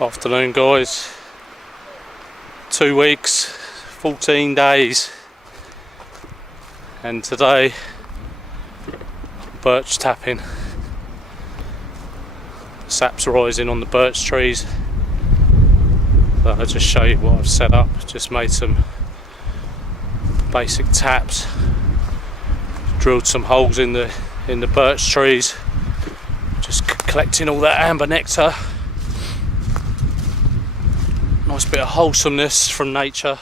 Afternoon guys, 2 weeks, 14 days, and today birch tapping. Sap's rising on the birch trees. So I'll just show you what I've set up. Just made some basic taps, drilled some holes in the birch trees, just collecting all that amber nectar. Nice bit of wholesomeness from nature.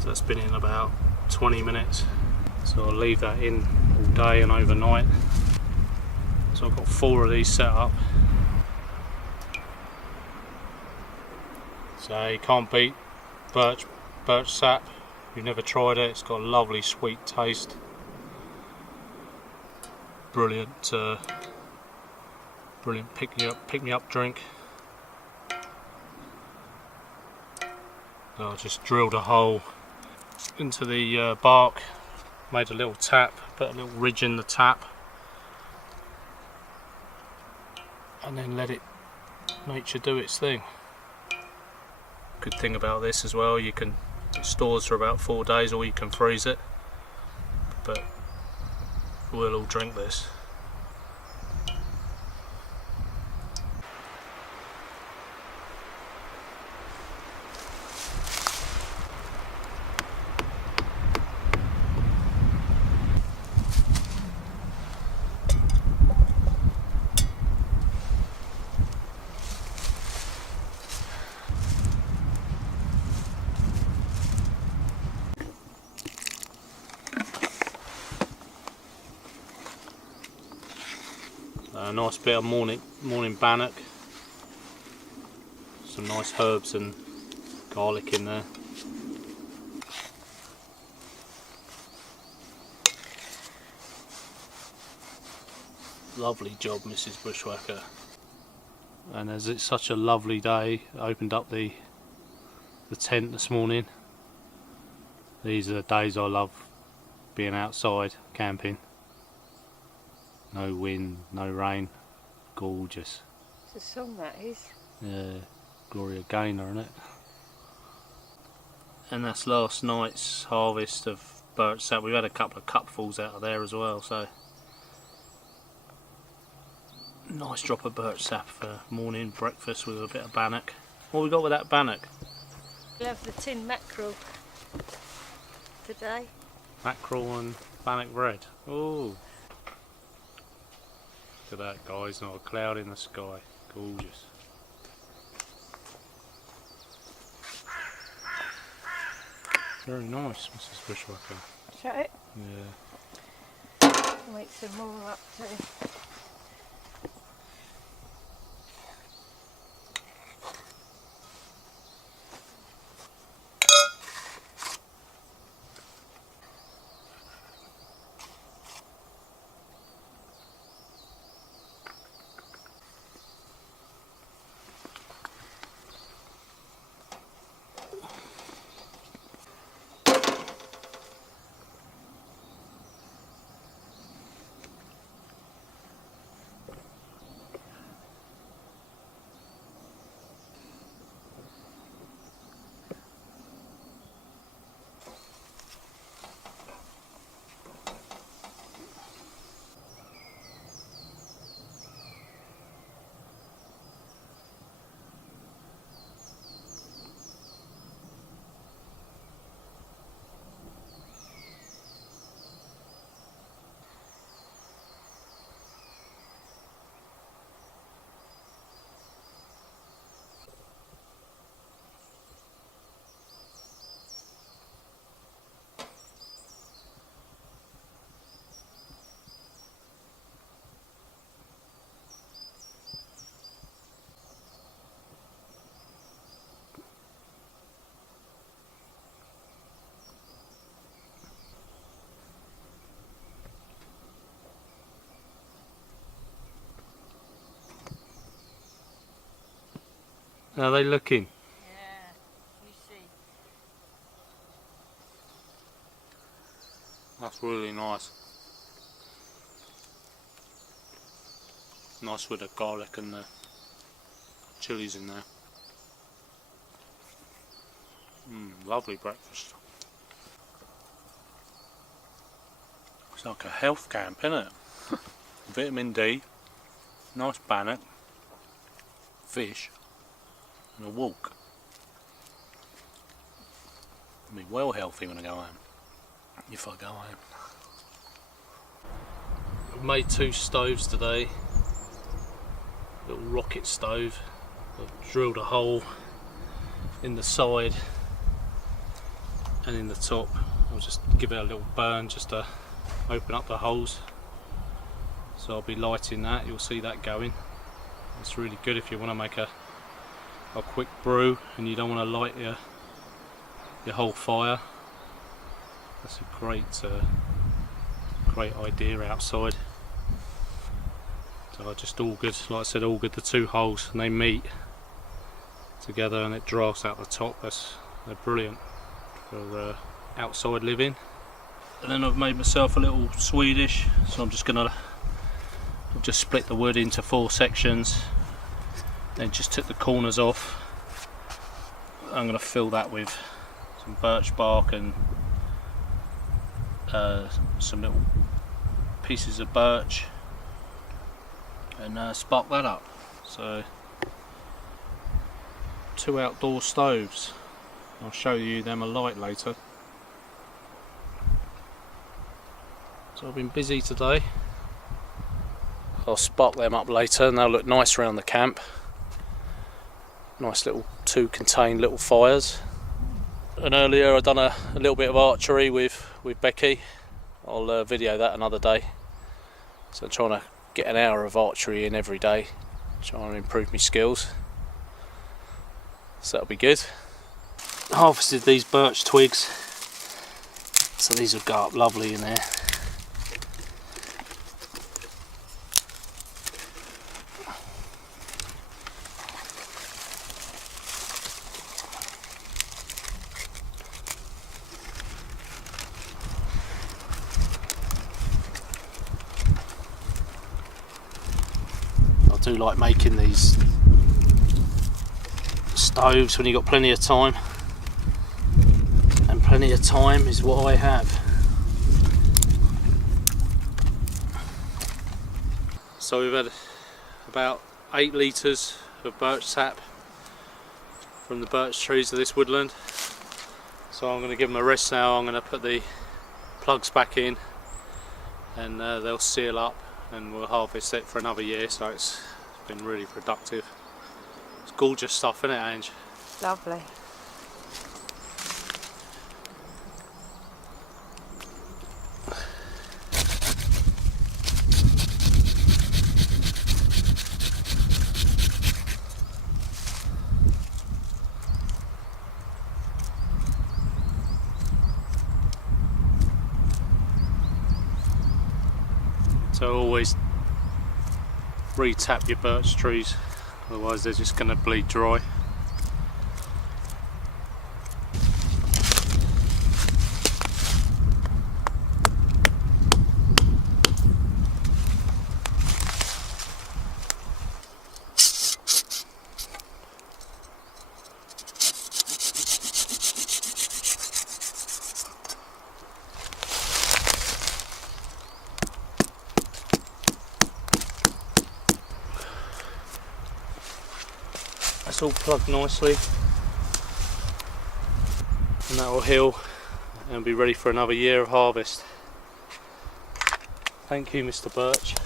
So that's been in about 20 minutes. So I'll leave that in all day and overnight. So I've got 4 of these set up. So you can't beat birch sap. If you've never tried it, it's got a lovely sweet taste. Brilliant, brilliant pick me up drink. So I just drilled a hole into the bark, made a little tap, put a little ridge in the tap, and then let nature do its thing. Good thing about this as well, it stores for about 4 days, or you can freeze it, but we'll all drink this. A nice bit of morning bannock, some nice herbs and garlic in there. Lovely job, Mrs. Bushwhacker. And as it's such a lovely day, I opened up the tent this morning. These are the days I love being outside camping. No wind, no rain, gorgeous. It's a song, that is. Yeah, Gloria Gaynor, isn't it? And that's last night's harvest of birch sap. We've had a couple of cupfuls out of there as well, so nice drop of birch sap for morning breakfast with a bit of bannock. What have we got with that bannock? We'll have the tin mackerel today. Mackerel and bannock bread. Oh. Look at that, guys, not a cloud in the sky. Gorgeous. Very nice, Mrs. Bushwhacker. Shut it? Yeah. I'll make some more up too. How are they looking? Yeah, you see. That's really nice. Nice with the garlic and the chilies in there. Lovely breakfast. It's like a health camp, isn't it? Vitamin D, nice bannock, fish, and a walk. I'll be well healthy when I go home. If I go home. I've made 2 stoves today. Little rocket stove. I've drilled a hole in the side and in the top. I'll just give it a little burn just to open up the holes. So I'll be lighting that, you'll see that going. It's really good if you want to make a quick brew and you don't want to light your whole fire. That's a great idea outside. So I just augured, like I said, augured the 2 holes and they meet together and it drafts out the top. They're brilliant for outside living. And then I've made myself a little Swedish, so I've just split the wood into 4 sections, then just took the corners off. I'm going to fill that with some birch bark and some little pieces of birch and spark that up. So 2 outdoor stoves. I'll show you them alight later. So I've been busy today. I'll spark them up later and they'll look nice around the camp. Nice little 2 contained little fires. And earlier I've done a little bit of archery with Becky. I'll video that another day. So I'm trying to get an hour of archery in every day, trying to improve my skills. So that'll be good. I harvested these birch twigs, so these will go up lovely in there. I do like making these stoves when you've got plenty of time, and plenty of time is what I have. So we've had about 8 litres of birch sap from the birch trees of this woodland, so I'm going to give them a rest now. I'm going to put the plugs back in and they'll seal up and we'll harvest it for another year. So it's been really productive. It's gorgeous stuff, isn't it, Ange? Lovely. So always re-tap your birch trees, otherwise they're just going to bleed dry. That's all plugged nicely, and that will heal and be ready for another year of harvest. Thank you, Mr. Birch.